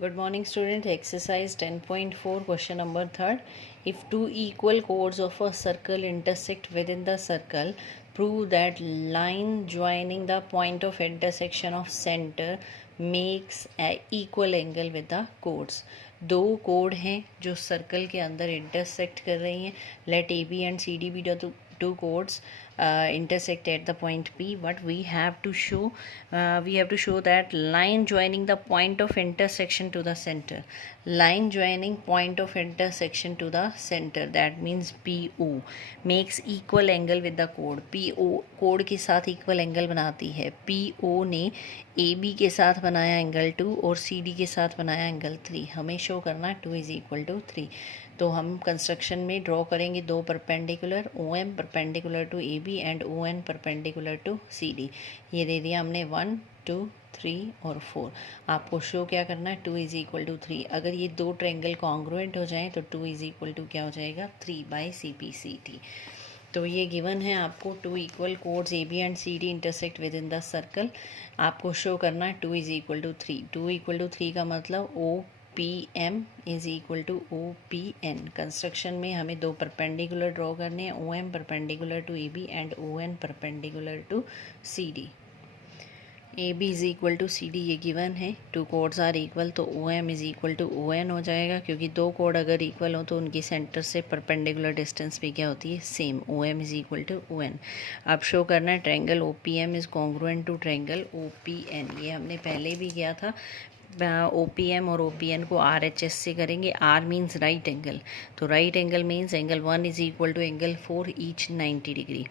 Good morning student. Exercise 10.4 question number 3rd. If two equal chords of a circle intersect within the circle, prove that line joining the point of intersection of center makes a equal angle with the chords. दो कोड हैं जो circle के अंदर intersect कर रही हैं. Let A B and C D be the two chords intersect at the point P. What we have to show that line joining the point of intersection to the center. Line joining point of intersection to the center, that means PO, makes equal angle with the chord. PO code के साथ equal angle बनाती है. PO ने AB के साथ बनाया angle 2 और CD के साथ बनाया एंगल 3. हमें शो करना 2 इज इक्वल टू 3. तो हम कंस्ट्रक्शन में ड्रॉ करेंगे दो perpendicular, OM perpendicular to AB and ON perpendicular to CD. ये दे दिया हमने 1, 2, 3 और 4. आपको शो क्या करना है 2 इज इक्वल टू 3. अगर ये दो ट्रायंगल कॉन्ग्रुएंट हो जाएं तो 2 इज इक्वल टू क्या हो जाएगा 3/CPCT. तो ये गिवन है आपको. Two equal chords AB and CD intersect within the circle. आपको शो करना है 2 is equal to 3. 2 equal to 3 का मतलब OPM is equal to OPN. Construction में हमें दो परपेंडिकुलर ड्रॉ करने हैं. OM perpendicular to AB and ON perpendicular to CD. AB is equal to CD ये गिवन है. टू कोड्स आर इक्वल तो OM is equal to ON हो जाएगा, क्योंकि दो कोड अगर इक्वल हो तो उनकी सेंटर से परपेंडिकुलर डिस्टेंस भी क्या होती है same. OM is equal to ON. अब शो करना है triangle OPM is congruent to triangle OPN. ये हमने पहले भी किया था. OPM और OPN को RHS से करेंगे. R मीन्स राइट एंगल, तो right angle means angle 1 is equal to angle 4 each 90 degree.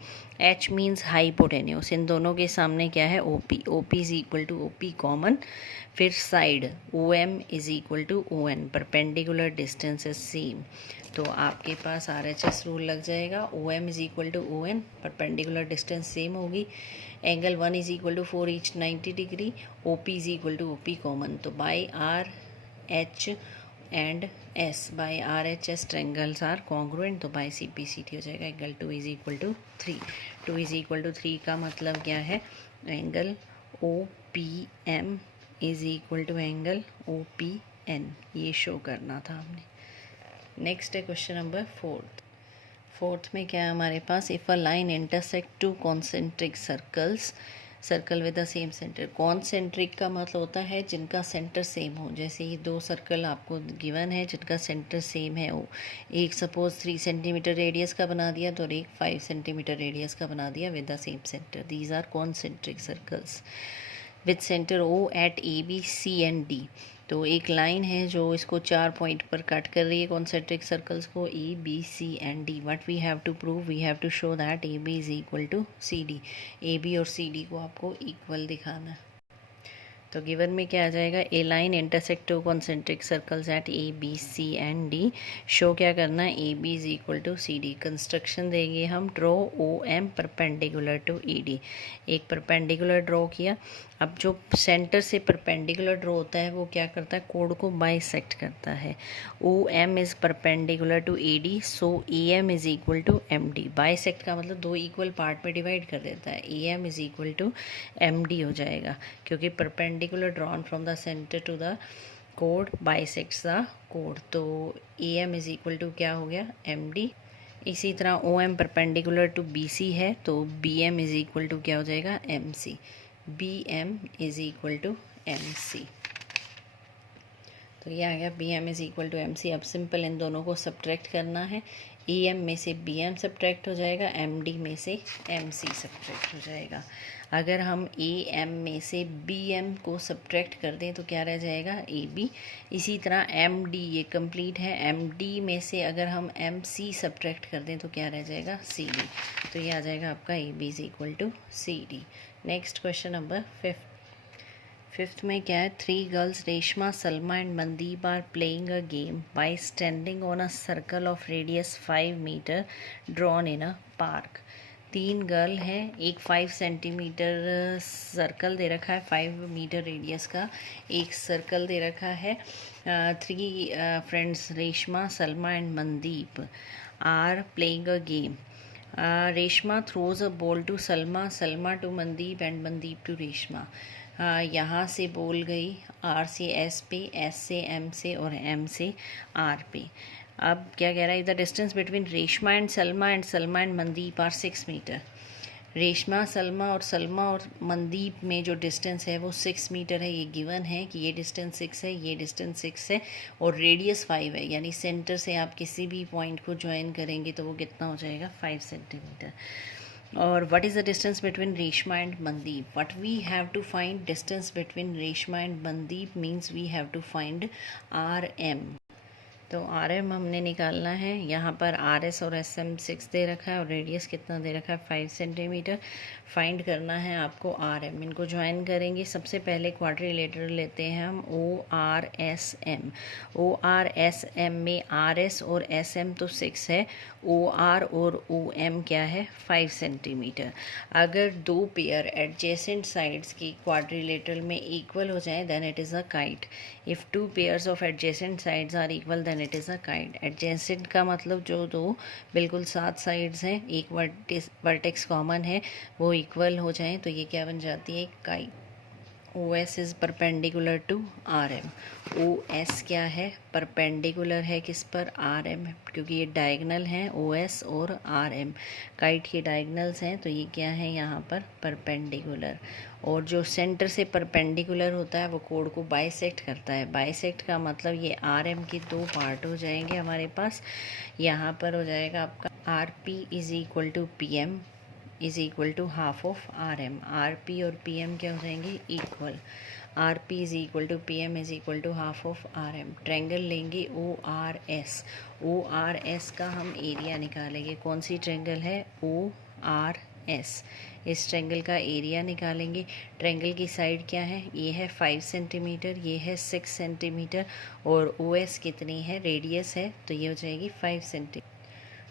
H means hypotenuse. इन दोनों के सामने क्या है OP is equal to OP common. फिर side OM is equal to ON. Perpendicular distance is same, तो आपके पास RHS रूल लग जाएगा. OM is equal to ON, perpendicular distance same होगी. Angle 1 is equal to 4 each 90 degree. OP is equal to OP common, तो by RH and S by RHS triangles are congruent, तो by CPCT हो जाएगा. Angle 2 is equal to 3. 2 is equal to 3 का मतलब क्या है angle OPM is equal to angle OPN. ये show करना था हमने. नेक्स्ट है क्वेश्चन नंबर 4th में क्या है हमारे पास. If a line intersect two concentric circle with the same centre. Concentric का मतलब होता है जिनका सेंटर सेम हो. जैसे ये दो सर्कल आपको गिवन है जिनका सेंटर सेम है. वो एक सपोज 3 सेंटीमीटर रेडियस का बना दिया तो एक 5 सेंटीमीटर रेडियस का बना दिया with the same centre. These are concentric circles with centre O at AB C and D. तो एक लाइन है जो इसको 4 पॉइंट पर कट कर रही है कॉन्सेंट्रिक सर्कल्स को ABC and D. What we have to prove, we have to show that AB is equal to CD. AB और CD को आपको इक्वल दिखाना है. तो गिवन में क्या आ जाएगा. A line intersect two concentric circles at ABC and D. Show क्या करना है AB is equal to CD. Construction देंगे हम. Draw OM perpendicular to ED. एक परपेंडिकुलर ड्रॉ किया. अब जो सेंटर से परपेंडिकुलर ड्रॉ होता है वो क्या करता है कोड को बाइसेक्ट करता है. OM is perpendicular to AD, so AM is equal to MD. Bisect का मतलब दो इक्वल पार्ट में डिवाइड कर देता है. AM is equal to MD हो जाएगा, क्योंकि perpendicular drawn from the centre to the code bisects the code. तो AM इज इक्वल टू क्या हो गया MD. इसी तरह OM परपेंडिकुलर टू BC है, तो BM इज इक्वल टू क्या हो जाएगा MC. BM is equal to MC. तो ये आ गया BM is equal to MC. अब सिंपल इन दोनों को सब्ट्रैक्ट करना है. AM में से BM सब्ट्रैक्ट हो जाएगा, MD में से MC सब्ट्रैक्ट हो जाएगा. अगर हम AM में से BM को सब्ट्रैक्ट कर दें तो क्या रह जाएगा AB. इसी तरह MD ये कंप्लीट है. MD में से अगर हम MC सब्ट्रैक्ट कर दें तो क्या रह जाएगा CD. तो ये आ जाएगा आपका AB is equal to CD. Next question number 5th में क्या है. 3 girls Reshma, Salma and Mandeep are playing a game by standing on a circle of radius 5 metre drawn in a park. 3 girl हैं. एक 5 सेंटीमीटर सर्कल दे रखा है, 5 मीटर रेडियस का एक circle दे रखा है. 3 friends Reshma, Salma and Mandeep are playing a game. Reshma throws a ball to Salma, Salma to Mandeep and Mandeep to Reshma. यहाँ से बोल गई, आर से एस पे, एस से एम से और एम से आर पे। अब क्या कह रहा है, the distance between Reshma and Salma and Mandeep are 6 metre. Reshma, Salma और मनदीप में जो डिस्टेंस है वो 6 मीटर है। ये गिवन है कि ये डिस्टेंस 6 है, ये डिस्टेंस 6 है और रेडियस 5 है, यानी सेंटर से आप किसी भी पॉइंट को ज्वाइन करेंगे तो वो कितना हो जाएगा, 5 सेंटीमीटर। और what is the distance between Reshma and Mandeep? What we have to find distance between Reshma and Mandeep means we have to find RM. तो आर एम हमने निकालना है। यहाँ पर आर एस और एस एम 6 दे रखा है और रेडियस कितना दे रखा है, 5 सेंटीमीटर। फाइंड करना है आपको आर एम। इनको ज्वाइन करेंगे। सबसे पहले क्वाड्रिलेटरल लेते हैं हम, O R S M. O R S M में आर एस और एस एम तो 6 है, ओ आर और ओ एम क्या है, 5 सेंटीमीटर। अगर दो पेयर एडजेसेंट साइड्स की क्वाड्रिलेटरल में इक्वल हो जाए then it is a kite. If two pairs of adjacent sides are equal then it is a kite. Adjacent का मतलब जो दो बिल्कुल साथ साइड्स हैं, एक वर्टेक्स कॉमन है, वो इक्वल हो जाएं तो ये क्या बन जाती है, kite. O S is perpendicular to R M. O S क्या है, परपेंडिकुलर है किस पर, आर एम, क्योंकि ये डायगनल हैं ओ एस और आर एम, काइट के डायगनल्स हैं, तो ये क्या है यहाँ पर परपेंडिकुलर। और जो सेंटर से परपेंडिकुलर होता है वो कोड को बाइसेक्ट करता है। बाइसेक्ट का मतलब ये आर एम के दो पार्ट हो जाएंगे हमारे पास। यहाँ पर हो जाएगा आपका R P is equal to P M is equal to half of R M. R P और पी एम क्या हो जाएंगे, equal. R P is equal to P M is equal to half of R M. Triangle लेंगे O R S. O R S का हम area निकालेंगे। कौन सी ट्रेंगल है, ओ आर एस। इस ट्रेंगल का एरिया निकालेंगे। ट्रेंगल की साइड क्या है, ये है 5 सेंटीमीटर, ये है 6 सेंटीमीटर और ओ एस कितनी है, रेडियस है, तो ये हो जाएगी 5 सेंटीमीटर।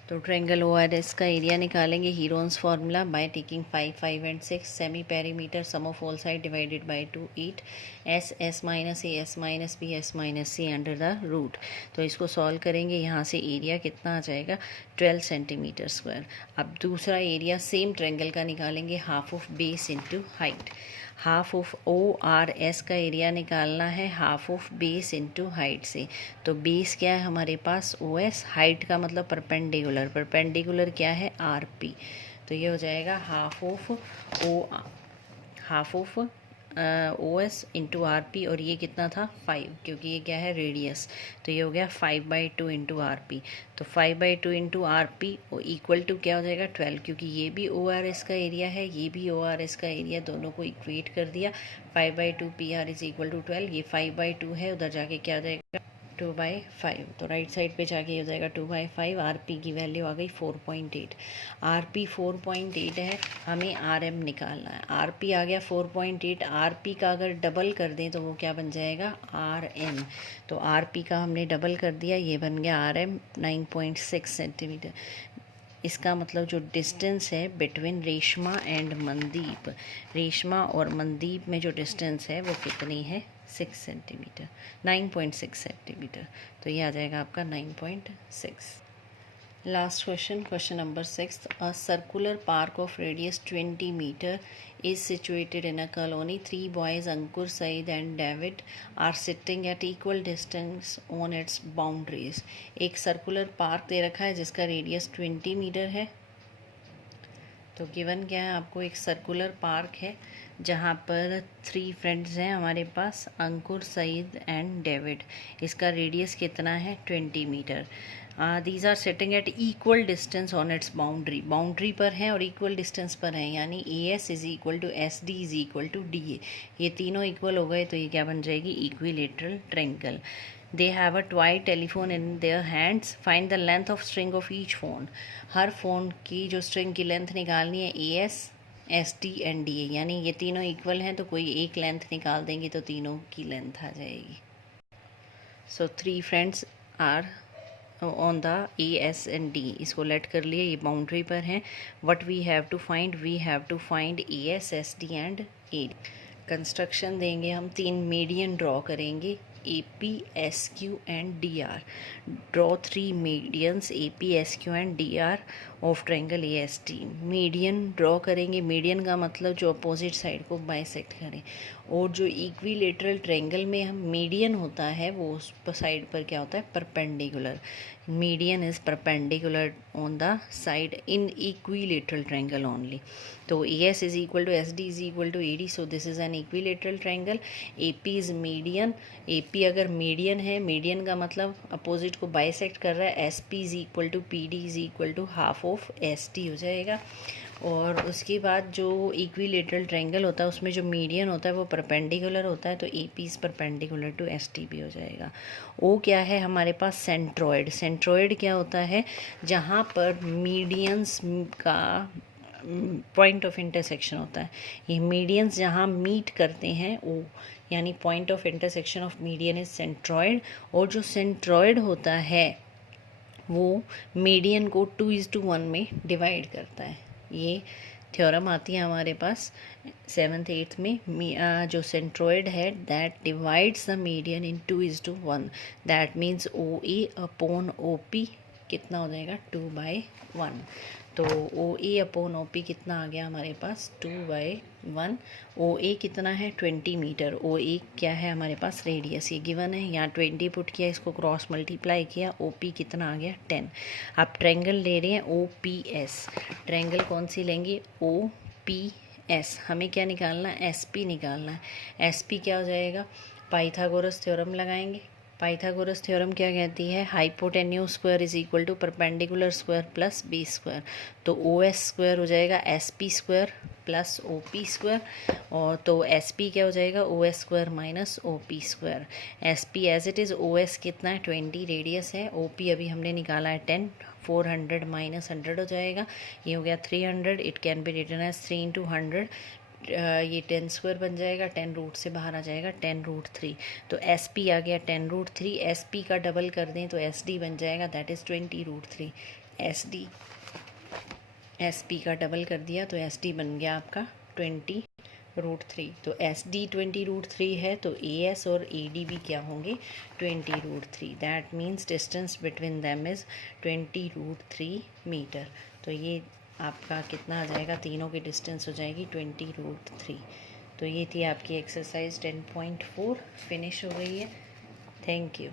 तो ट्रेंगल ओ आर एस का एरिया निकालेंगे। Heron's formula, by taking 5, 5 and 6, semi perimeter, sum of all side divided by 2, 8, S S minus A S minus B S minus C under the root. तो इसको solve करेंगे। यहाँ से area कितना आ जाएगा, 12 centimetre square. अब दूसरा एरिया सेम ट्रेंगल का निकालेंगे, half of base into height. Half of O R S का एरिया निकालना है half of base into height से। तो बेस क्या है हमारे पास, ओ एस, हाइट का मतलब परपेंडिकुलर, परपेंडिकुलर क्या है, आर पी। तो ये हो जाएगा half of O S into R P, और ये कितना था 5, क्योंकि ये क्या है रेडियस, तो ये हो गया 5/2 इंटू आर पी। तो 5/2 into R P equal to क्या हो जाएगा 12, क्योंकि ये भी ओ आर एस का एरिया है, ये भी ओ आर एस का एरिया, दोनों को इक्वेट कर दिया। 5/2 P R is equal to 12। ये 5/2 है, उधर जाके क्या हो जाएगा 2/5। तो राइट साइड पे जाके ये हो जाएगा 2/5। आर पी की वैल्यू आ गई 4.8। आर पी 4.8 है, हमें आर एम निकालना है। आर पी आ गया 4.8, आर पी का अगर डबल कर दें तो वो क्या बन जाएगा, आर एम। तो आर पी का हमने डबल कर दिया, ये बन गया आर एम 9.6 सेंटीमीटर। इसका मतलब जो डिस्टेंस है बिटवीन रेशमा एंड मनदीप, रेशमा और मनदीप में जो डिस्टेंस है वो कितनी है, 6 सेंटीमीटर, 9.6 सेंटीमीटर। तो ये आ जाएगा आपका 9.6। Last question, question number 6। A circular park of radius 20 metre is situated in a colony. 3 boys, Ankur, Saeed and David, are sitting at equal distance on its boundaries. एक circular park दे रखा है जिसका radius 20 metre है। तो given क्या है आपको, एक सर्कुलर पार्क है जहाँ पर 3 फ्रेंड्स हैं हमारे पास, अंकुर, सईद एंड डेविड। इसका रेडियस कितना है, 20 metre. These are sitting at equal distance on its boundary, boundary पर हैं और इक्वल डिस्टेंस पर हैं, यानी A S is equal to S D is equal to D A. ये तीनों इक्वल हो गए तो ये क्या बन जाएगी, equilateral triangle. They have a toy telephone in their hands, find the length of string of each phone. Her phone की जो स्ट्रिंग की लेंथ निकालनी है, ए S, S T and D A, यानी ये तीनों इक्वल हैं तो कोई एक लेंथ निकाल देंगे तो तीनों की लेंथ आ जाएगी। So 3 friends are on the A S and D, इसको लेट कर लिए, ये बाउंड्री पर हैं। What we have to find, we have to find A S, S D and A. Construction देंगे हम, 3 मीडियन ड्रॉ करेंगे, A P, S Q and D R. Draw 3 medians A P, S Q and D R of triangle A S T. Median draw करेंगे, median का मतलब जो opposite side को bisect करें, और जो इक्विलेटरल ट्रायंगल में हम मीडियन होता है वो उस साइड पर क्या होता है, perpendicular. Median is perpendicular on the side in equilateral triangle only. तो AS is equal to SD is equal to AD, so this is an equilateral triangle. AP is median, AP अगर median है, median का मतलब opposite को bisect कर रहा है, SP is equal to PD is equal to half of SD हो जाएगा। और उसके बाद जो इक्विलेटरल ट्रायंगल होता है उसमें जो मीडियन होता है वो परपेंडिकुलर होता है, तो AP is perpendicular to ST भी हो जाएगा। O क्या है हमारे पास, सेंट्रॉयड। सेंट्रॉयड क्या होता है, जहाँ पर मीडियंस का पॉइंट ऑफ इंटरसेक्शन होता है। ये मीडियंस जहाँ मीट करते हैं O, यानी point of intersection of median is centroid. और जो सेंट्रॉयड होता है वो मीडियन को 2:1 में डिवाइड करता है। ये थ्योरम आती है हमारे पास 7th 8th में। जो सेंट्रॉयड है that divides the median in 2:1, that means OA upon OP कितना हो जाएगा, 2/1। तो OA अपॉन OP कितना आ गया हमारे पास, 2/1। OA कितना है, 20 मीटर। OA क्या है हमारे पास, रेडियस, ये गिवन है। यहाँ 20 पुट किया, इसको क्रॉस मल्टीप्लाई किया, OP कितना आ गया, 10। आप ट्रायंगल ले रहे हैं OPS, ट्रायंगल कौन सी लेंगे, OPS। हमें क्या निकालना है, SP निकालना है। SP क्या हो जाएगा, पाइथागोरस थ्योरम लगाएंगे। पाइथागोरस थ्योरम क्या कहती है, hypotenuse square is equal to perpendicular square plus B square. तो OS स्क्वायर हो जाएगा SP square plus OP square, और तो SP क्या हो जाएगा, OS square minus OP square. SP as it is, OS कितना है, 20 रेडियस है, OP अभी हमने निकाला है 10, 400 माइनस 100 हो जाएगा, ये हो गया 300। It can be written as 3 into 100। ये 10 स्क्वायर बन जाएगा, 10 रूट से बाहर आ जाएगा, 10√3। तो SP आ गया 10√3। SP का डबल कर दें तो SD बन जाएगा, दैट इज़ 20√3। SP का डबल कर दिया तो SD बन गया आपका 20√3। तो SD 20√3 है, तो AS और AD भी क्या होंगे, 20√3। That means distance between them is 20√3 metre. तो ये आपका कितना आ जाएगा, तीनों की डिस्टेंस हो जाएगी 20√3। तो ये थी आपकी एक्सरसाइज 10.4 फिनिश हो गई है। Thank you.